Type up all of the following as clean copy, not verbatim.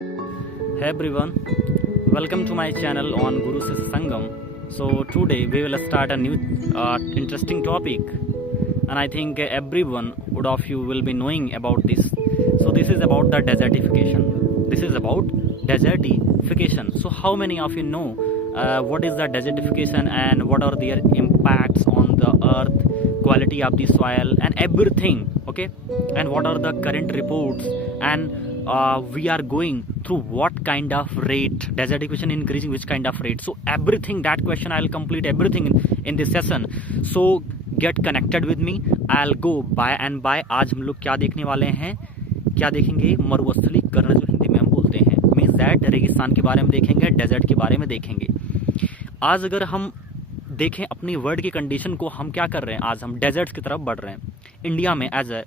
Hey everyone, welcome to my channel on Guru Sisya Sangam. So today we will start a new interesting topic, and I think everyone would of you will be knowing about this. So this is about the desertification. This is about desertification. So how many of you know what is the desertification and what are their impacts on the earth, quality of the soil and everything, okay? And what are the current reports, and we are going through what kind of rate, desertification increasing which kind of rate. So everything, that question I will complete everything in this session. So get connected with me. I'll go by and by. आज हम लोग क्या देखने वाले हैं, क्या देखेंगे? मरुस्थलीकरण जो हिंदी में हम बोलते हैं, मीन्स दैट रेगिस्तान के बारे में देखेंगे, डेजर्ट के बारे में देखेंगे। आज अगर हम देखें अपनी वर्ल्ड की कंडीशन को, हम क्या कर रहे हैं, आज हम डेजर्ट की तरफ बढ़ रहे हैं। इंडिया में एज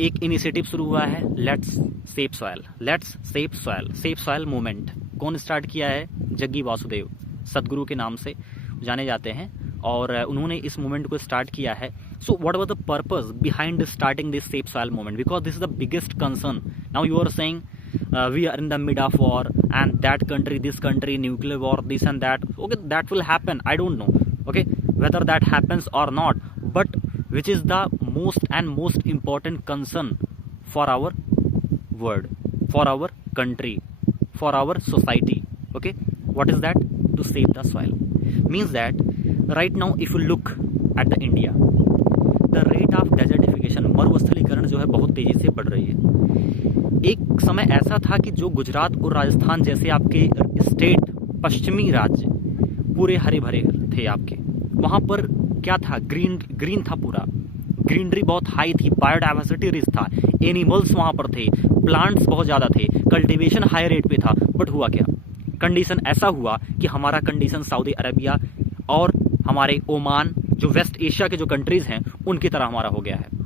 एक इनिशिएटिव शुरू हुआ है, let's save soil, let's save soil movement. कौन स्टार्ट किया है? जग्गी वासुदेव, सदगुरु के नाम से जाने जाते हैं, और उन्होंने इस मूवमेंट को स्टार्ट किया है। So what was the purpose behind starting this save soil movement? Because this is the biggest concern. Now you are saying we are in the mid of war and that country, this country, nuclear war, this and that. Okay, that will happen, I don't know, okay, whether that happens or not, but which is the most important concern for our world, for our country, for our society, okay? What is that? To save the soil. Means that right now if you look at the India, the rate of desertification, मरुस्थलीकरण जो है बहुत तेजी से बढ़ रही है। एक समय ऐसा था कि जो गुजरात और राजस्थान जैसे आपके स्टेट, पश्चिमी राज्य पूरे हरे भरे थे आपके, वहाँ पर क्या था? ग्रीन था, पूरा ग्रीनरी बहुत हाई थी, बायोडाइवर्सिटी रिच था, एनिमल्स वहाँ पर थे, प्लांट्स बहुत ज़्यादा थे, कल्टीवेशन हाई रेट पे था। बट हुआ क्या? कंडीशन ऐसा हुआ कि हमारा कंडीशन सऊदी अरबिया और हमारे ओमान, जो वेस्ट एशिया के जो कंट्रीज़ हैं, उनकी तरह हमारा हो गया है।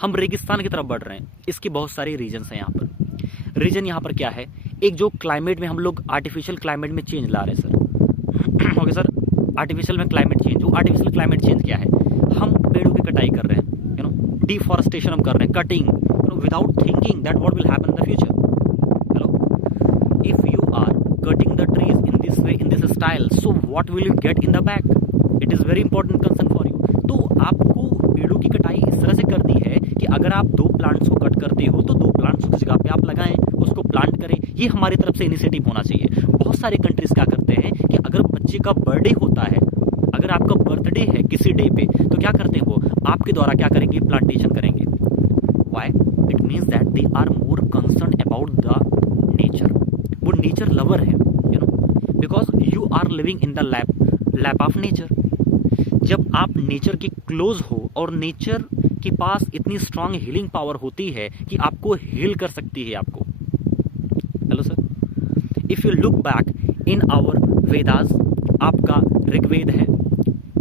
हम रेगिस्तान की तरफ बढ़ रहे हैं। इसके बहुत सारे रीजन्स हैं यहाँ पर। रीजन यहाँ पर क्या है? एक जो क्लाइमेट में हम लोग आर्टिफिशियल क्लाइमेट में चेंज ला रहे हैं सर। ओके सर, आर्टिफिशियल में क्लाइमेट चेंज, जो आर्टिफिशियल क्लाइमेट चेंज क्या है? हम पेड़ों की कटाई कर रहे हैं, डिफॉरेस्टेशन हम कर रहे हैं, cutting, without thinking that what will happen in the future. Hello, if you are cutting the trees in this way, in this style, so what will you get in the back? It is very important concern for you. तो आपको पेड़ों की कटाई इस तरह से कर दी है कि अगर आप 2 प्लांट्स को कट करते हो तो 2 प्लांट्स उस जगह पे आप लगाएं, उसको प्लांट करें। ये हमारी तरफ से इनिशिएटिव होना चाहिए। बहुत सारे कंट्रीज क्या करते हैं कि अगर बच्चे का बर्थडे होता है, अगर आपका बर्थडे है किसी डे पे, तो क्या करते हैं वो आपके द्वारा क्या करेंगे? प्लांटेशन करेंगे। Why? It means that they are more concern about the nature. वो नेचर लवर है, because you are living in the lap of nature. जब आप नेचर के क्लोज हो और नेचर के पास इतनी स्ट्रांग हीलिंग पावर होती है कि आपको हील कर सकती है आपको। Hello sir, if you look back in our Vedas, आपका ऋग्वेद है,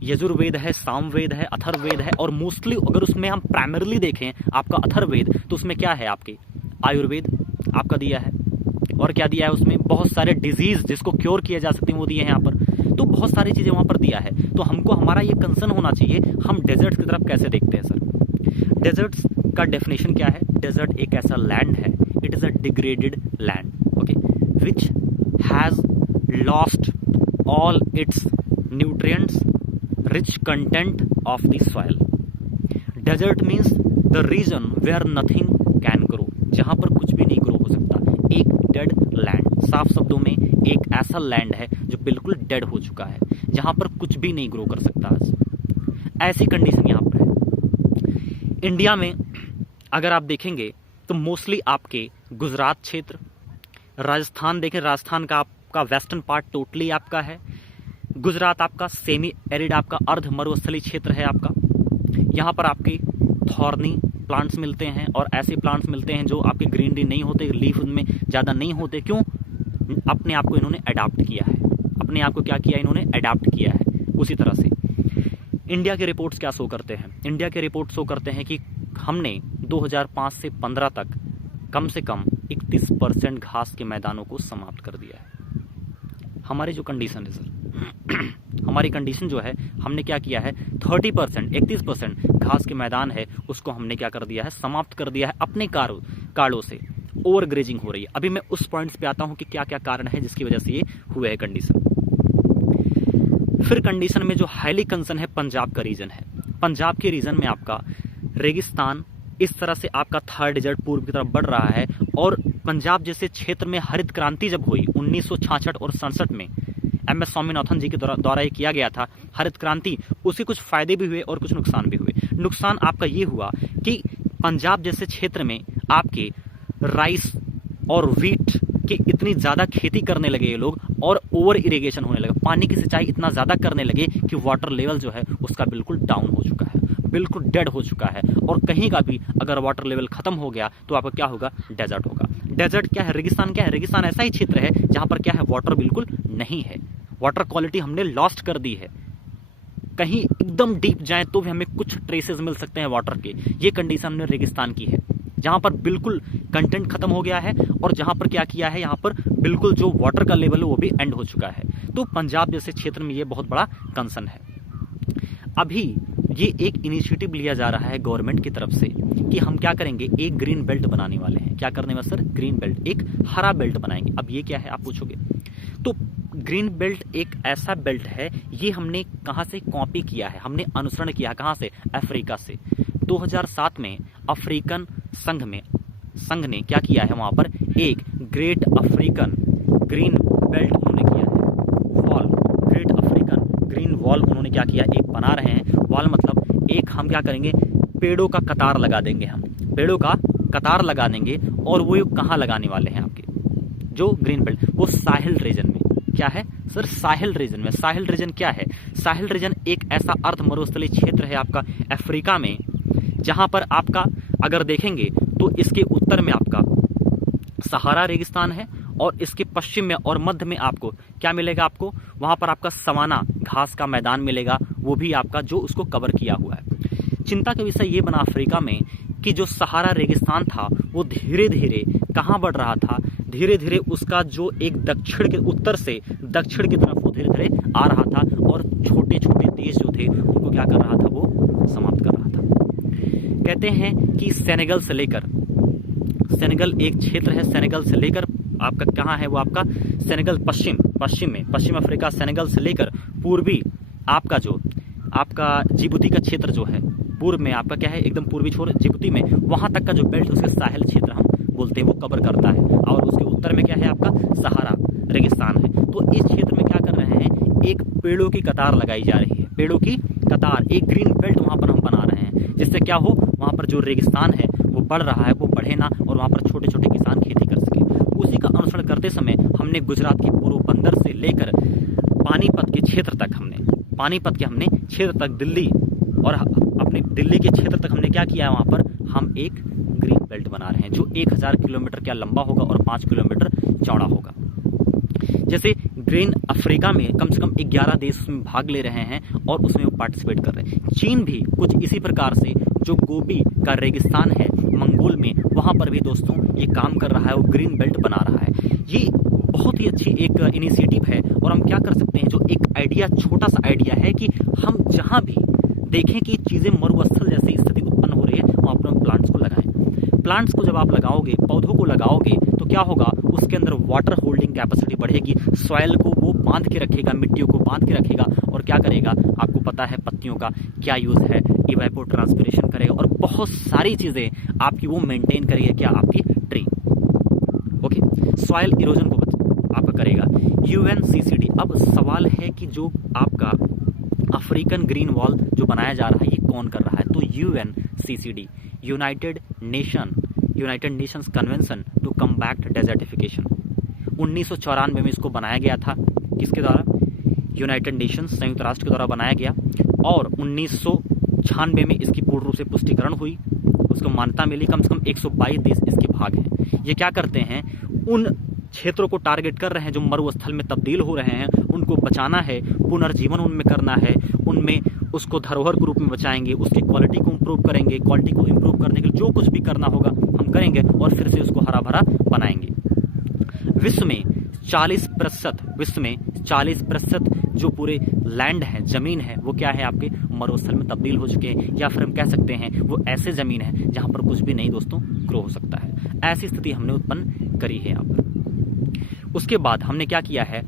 यजुर्वेद है, सामवेद है, अथर्ववेद है, और मोस्टली अगर उसमें हम प्राइमरली देखें आपका अथर्ववेद, तो उसमें क्या है? आपके आयुर्वेद आपका दिया है, और क्या दिया है उसमें? बहुत सारे डिजीज जिसको क्योर किया जा सकते हैं वो दिए हैं यहाँ पर। तो बहुत सारी चीज़ें वहाँ पर दिया है। तो हमको हमारा ये कंसर्न होना चाहिए, हम डेजर्ट्स की तरफ कैसे देखते हैं सर? डेजर्ट्स का डेफिनेशन क्या है? डेजर्ट एक ऐसा लैंड है, it is a degraded land, okay, which has lost all its nutrients, rich content of the soil. Desert means the region where nothing can grow, जहाँ पर कुछ भी नहीं ग्रो हो सकता। एक डेड लैंड, साफ शब्दों में एक ऐसा लैंड है जो बिल्कुल डेड हो चुका है, जहाँ पर कुछ भी नहीं ग्रो कर सकता। आज ऐसी कंडीशन यहाँ पर है। इंडिया में अगर आप देखेंगे तो मोस्टली आपके गुजरात क्षेत्र, राजस्थान देखें, राजस्थान का आपका वेस्टर्न पार्ट टोटली आपका है। गुजरात आपका सेमी एरिड, आपका अर्ध मरुस्थली क्षेत्र है आपका। यहाँ पर आपके थॉर्नी प्लांट्स मिलते हैं, और ऐसे प्लांट्स मिलते हैं जो आपके ग्रीनरी नहीं होते, लीफ उनमें ज़्यादा नहीं होते। क्यों? अपने आप को इन्होंने अडाप्ट किया है, अपने आप को क्या किया? इन्होंने अडाप्ट किया है। उसी तरह से इंडिया के रिपोर्ट्स क्या शो करते हैं? इंडिया के रिपोर्ट शो करते हैं कि हमने 2005 से 15 तक कम से कम 31% घास के मैदानों को समाप्त कर दिया है। हमारी जो कंडीशन है सर, हमारी कंडीशन जो है, हमने क्या किया है? 31% घास के मैदान है उसको हमने क्या कर दिया है? समाप्त कर दिया है अपने कालों से। ओवर ग्रेजिंग हो रही है। अभी मैं उस पॉइंट्स पे आता हूं कि क्या क्या कारण है जिसकी वजह से ये हुए है कंडीशन। फिर कंडीशन में जो हाईली कंसर्न है पंजाब का रीजन है। पंजाब के रीजन में आपका रेगिस्तान इस तरह से आपका थर्ड डेजर्ट पूर्व की तरफ बढ़ रहा है, और पंजाब जैसे क्षेत्र में हरित क्रांति जब हुई 1966 और 67 में, एम.एस. स्वामीनाथन जी के द्वारा ये किया गया था हरित क्रांति, उसके कुछ फायदे भी हुए और कुछ नुकसान भी हुए। नुकसान आपका ये हुआ कि पंजाब जैसे क्षेत्र में आपके राइस और व्हीट की इतनी ज़्यादा खेती करने लगे ये लोग, और ओवर इरिगेशन होने लगा, पानी की सिंचाई इतना ज़्यादा करने लगे कि वाटर लेवल जो है उसका बिल्कुल डाउन हो चुका है, बिल्कुल डेड हो चुका है। और कहीं का भी अगर वाटर लेवल खत्म हो गया तो आपका क्या होगा, डेजर्ट होगा। डेजर्ट क्या है, रेगिस्तान क्या है, रेगिस्तान ऐसा ही क्षेत्र है जहां पर क्या है, वाटर बिल्कुल नहीं है, वाटर क्वालिटी हमने लॉस्ट कर दी है। कहीं एकदम डीप जाएं तो भी हमें कुछ ट्रेसेस मिल सकते हैं वाटर के। ये कंडीशन हमने रेगिस्तान की है, जहां पर बिल्कुल कंटेंट खत्म हो गया है, और जहां पर क्या किया है, यहाँ पर बिल्कुल जो वाटर का लेवल है वो भी एंड हो चुका है। तो पंजाब जैसे क्षेत्र में ये बहुत बड़ा कंसर्न है। अभी ये एक इनिशिएटिव लिया जा रहा है गवर्नमेंट की तरफ से कि हम क्या करेंगे, एक ग्रीन बेल्ट बनाने वाले हैं। क्या करने वाले सर, ग्रीन बेल्ट, एक हरा बेल्ट बनाएंगे। अब ये क्या है आप पूछोगे, तो ग्रीन बेल्ट एक ऐसा बेल्ट है, ये हमने कहाँ से कॉपी किया है, हमने अनुसरण किया है, कहाँ से, अफ्रीका से। 2007 में अफ्रीकन संघ ने क्या किया है, वहां पर एक ग्रेट अफ्रीकन ग्रीन बेल्ट उन्होंने किया है, wall, great African green wall उन्होंने क्या किया, एक बना रहे हैं। वॉल मतलब एक हम क्या करेंगे, पेड़ों का कतार लगा देंगे, हम पेड़ों का कतार लगा देंगे, और वो कहाँ लगाने वाले हैं आपके जो ग्रीन बेल्ट, वो साहिल रीजन में। क्या है सर, साहिल रीजन में। साहिल रीजन क्या है, साहिल रीजन एक ऐसा अर्ध मरुस्थलीय क्षेत्र है आपका अफ्रीका में, जहां पर आपका अगर देखेंगे तो इसके उत्तर में आपका सहारा रेगिस्तान है, और इसके पश्चिम में और मध्य में आपको क्या मिलेगा, आपको वहां पर आपका सवाना घास का मैदान मिलेगा, वो भी आपका जो उसको कवर किया हुआ है। चिंता का विषय ये बना अफ्रीका में कि जो सहारा रेगिस्तान था वो धीरे धीरे कहाँ बढ़ रहा था, धीरे धीरे उसका जो एक दक्षिण के उत्तर से दक्षिण की तरफ वो धीरे धीरे आ रहा था, और छोटे छोटे देश जो थे उनको क्या कर रहा था, वो समाप्त कर रहा था। कहते हैं कि सेनेगल से लेकर, सेनेगल एक क्षेत्र है, सेनेगल से लेकर आपका कहाँ है, वो आपका सेनेगल पश्चिम अफ्रीका, सेनेगल से लेकर पूर्वी आपका जो आपका जिबूती का क्षेत्र जो है, पूर्व में आपका क्या है, एकदम पूर्वी छोर जिबूती में, वहां तक का जो बेल्ट उसके साहिल क्षेत्र हम बोलते हैं, वो कवर करता है, और उसके उत्तर में क्या है आपका सहारा रेगिस्तान है। तो इस क्षेत्र में क्या कर रहे हैं, एक पेड़ों की कतार लगाई जा रही है, पेड़ों की कतार, एक ग्रीन बेल्ट वहां पर हम बना रहे हैं, जिससे क्या हो, वहां पर जो रेगिस्तान है वो बढ़ रहा है, वो बढ़े ना, और वहां पर छोटे छोटे किसान खेती कर सके। उसी का अनुसरण करते समय हमने गुजरात के पूर्व बंदर से लेकर पानीपत के क्षेत्र तक दिल्ली, और अपने दिल्ली के क्षेत्र तक हमने क्या किया है, वहां पर हम एक ग्रीन बेल्ट बना रहे हैं जो 1000 किलोमीटर क्या लंबा होगा और 5 किलोमीटर चौड़ा होगा। जैसे ग्रीन अफ्रीका में कम से कम 11 देश उसमें भाग ले रहे हैं और उसमें वो पार्टिसिपेट कर रहे हैं। चीन भी कुछ इसी प्रकार से, जो गोबी का रेगिस्तान है मंगोल में, वहां पर भी दोस्तों ये काम कर रहा है, वो ग्रीन बेल्ट बना रहा है। ये बहुत ही अच्छी एक इनिशिएटिव है, और हम क्या कर सकते हैं, जो एक आइडिया, छोटा सा आइडिया है कि हम जहां भी देखें कि चीजें मरुस्थल जैसी स्थिति उत्पन्न हो रही है, वहां पर हम प्लांट्स को लगाएं। प्लांट्स को जब आप लगाओगे, पौधों को लगाओगे, तो क्या होगा, उसके अंदर वाटर होल्डिंग कैपेसिटी बढ़ेगी, सॉइल को वो बांध के रखेगा, मिट्टियों को बांध के रखेगा, और क्या करेगा, आपको पता है पत्तियों का क्या यूज है, इवेपोर ट्रांसपिरेशन करेगा, और बहुत सारी चीजें आपकी वो मेंटेन करेगा, क्या आपकी ट्री, ओके, सॉइल इरोजन को आपका करेगा। UNCCD, अब सवाल है कि जो आपका अफ्रीकन ग्रीन वॉल जो बनाया जा रहा है, ये कौन कर रहा है, तो UNCCD, United Nations convention to combat desertification. 1994 में इसको बनाया गया था, किसके द्वारा, यूनाइटेड नेशंस, संयुक्त राष्ट्र के द्वारा बनाया गया, और 1996 में इसकी पूर्ण रूप से पुष्टिकरण हुई, उसको मान्यता मिली। कम से कम 122 देश इसके भाग हैं। ये क्या करते हैं, उन क्षेत्रों को टारगेट कर रहे हैं जो मरुस्थल में तब्दील हो रहे हैं, उनको बचाना है, पुनर्जीवन उनमें करना है, उनमें उसको धरोहर के रूप में बचाएंगे, उसकी क्वालिटी को इम्प्रूव करेंगे, क्वालिटी को इम्प्रूव करने के लिए जो कुछ भी करना होगा हम करेंगे, और फिर से उसको हरा भरा बनाएंगे। विश्व में 40% जो पूरे लैंड है, जमीन है, वो क्या है, आपके मरुस्थल में तब्दील हो चुके हैं, या फिर हम कह सकते हैं वो ऐसे जमीन है जहां पर कुछ भी नहीं दोस्तों ग्रो हो सकता है। ऐसी स्थिति हमने उत्पन्न करी है यहाँ पर। उसके बाद हमने क्या किया है,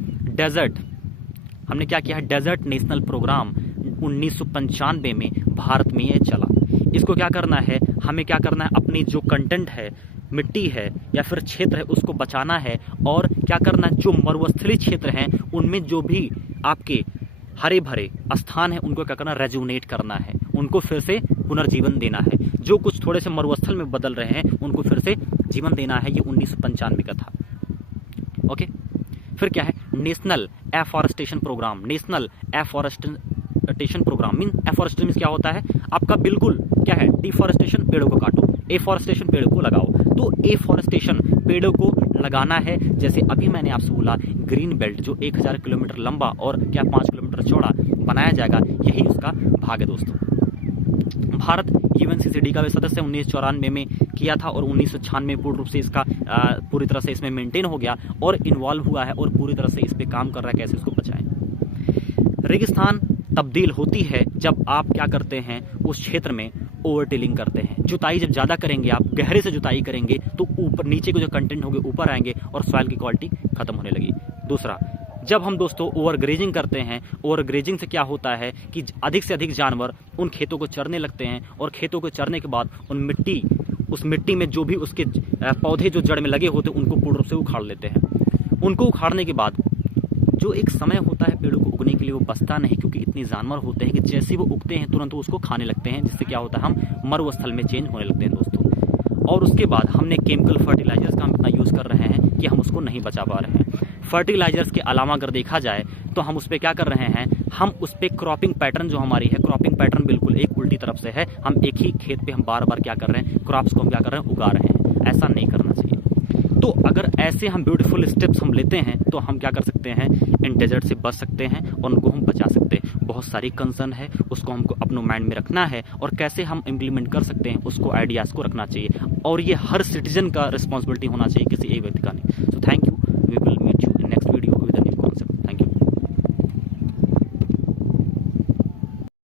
डेजर्ट नेशनल प्रोग्राम 1995 में भारत में ये चला। इसको क्या करना है, हमें क्या करना है, अपनी जो कंटेंट है, मिट्टी है या फिर क्षेत्र है, उसको बचाना है। और क्या करना है, जो मरुस्थलीय क्षेत्र हैं उनमें जो भी आपके हरे भरे स्थान है उनको क्या करना, रेजुनेट करना है, उनको फिर से पुनर्जीवन देना है। जो कुछ थोड़े से मरुस्थल में बदल रहे हैं उनको फिर से जीवन देना है। ये 1995 का था। ओके, फिर क्या है, national afforestation programme mean afforestation क्या होता है, आपका बिल्कुल क्या है, डिफॉरेस्टेशन पेड़ों को काटो, एफॉरेस्टेशन पेड़ों को लगाओ। तो एफॉरेस्टेशन पेड़ों को लगाना है। जैसे अभी मैंने आपसे बोला ग्रीन बेल्ट जो 1000 किलोमीटर लंबा और क्या 5 किलोमीटर चौड़ा बनाया जाएगा, यही उसका भाग है दोस्तों। भारत यूएनसीसीडी का भी सदस्य 1994 में किया था और 1996 पूर्ण रूप से इसका पूरी तरह से इसमें मेंटेन हो गया और इन्वॉल्व हुआ है और पूरी तरह से इस पे काम कर रहा है, कैसे इसको बचाएं। रेगिस्तान तब्दील होती है जब आप क्या करते हैं, उस क्षेत्र में ओवर टिलिंग करते हैं। जुताई जब ज़्यादा करेंगे, आप गहरे से जुताई करेंगे तो ऊपर नीचे के जो कंटेंट होंगे ऊपर आएंगे और सॉइल की क्वालिटी खत्म होने लगी। दूसरा, जब हम दोस्तों ओवरग्रेजिंग करते हैं, ओवरग्रेजिंग से क्या होता है कि अधिक से अधिक जानवर उन खेतों को चरने लगते हैं और खेतों को चरने के बाद उस मिट्टी में जो भी उसके पौधे जो जड़ में लगे होते हैं उनको पूर्ण रूप से उखाड़ लेते हैं। उनको उखाड़ने के बाद जो एक समय होता है पेड़ों को उगने के लिए, वो बचता नहीं, क्योंकि इतने जानवर होते हैं कि जैसे वो उगते हैं तुरंत वो उसको खाने लगते हैं, जिससे क्या होता है, हम मरुस्थल में चेंज होने लगते हैं दोस्तों। और उसके बाद हमने केमिकल फर्टिलाइजर्स का हम इतना यूज़ कर रहे हैं कि हम उसको नहीं बचा पा रहे हैं। फर्टिलाइजर्स के अलावा अगर देखा जाए तो हम उस पर क्या कर रहे हैं, हम उस पर क्रॉपिंग पैटर्न जो हमारी है, क्रॉपिंग पैटर्न बिल्कुल एक उल्टी तरफ से है। हम एक ही खेत पे हम बार बार क्या कर रहे हैं, क्रॉप्स को हम क्या कर रहे हैं, उगा रहे हैं। ऐसा नहीं करना चाहिए। तो अगर ऐसे हम ब्यूटीफुल स्टेप्स हम लेते हैं तो हम क्या कर सकते हैं, इन डेजर्ट से बच सकते हैं और उनको हम बचा सकते हैं। बहुत सारी कंसर्न है, उसको हमको अपने माइंड में रखना है और कैसे हम इम्प्लीमेंट कर सकते हैं उसको आइडियाज़ को रखना चाहिए। और ये हर सिटीजन का रिस्पॉन्सिबिलिटी होना चाहिए, किसी एक व्यक्ति का नहीं। So thank you.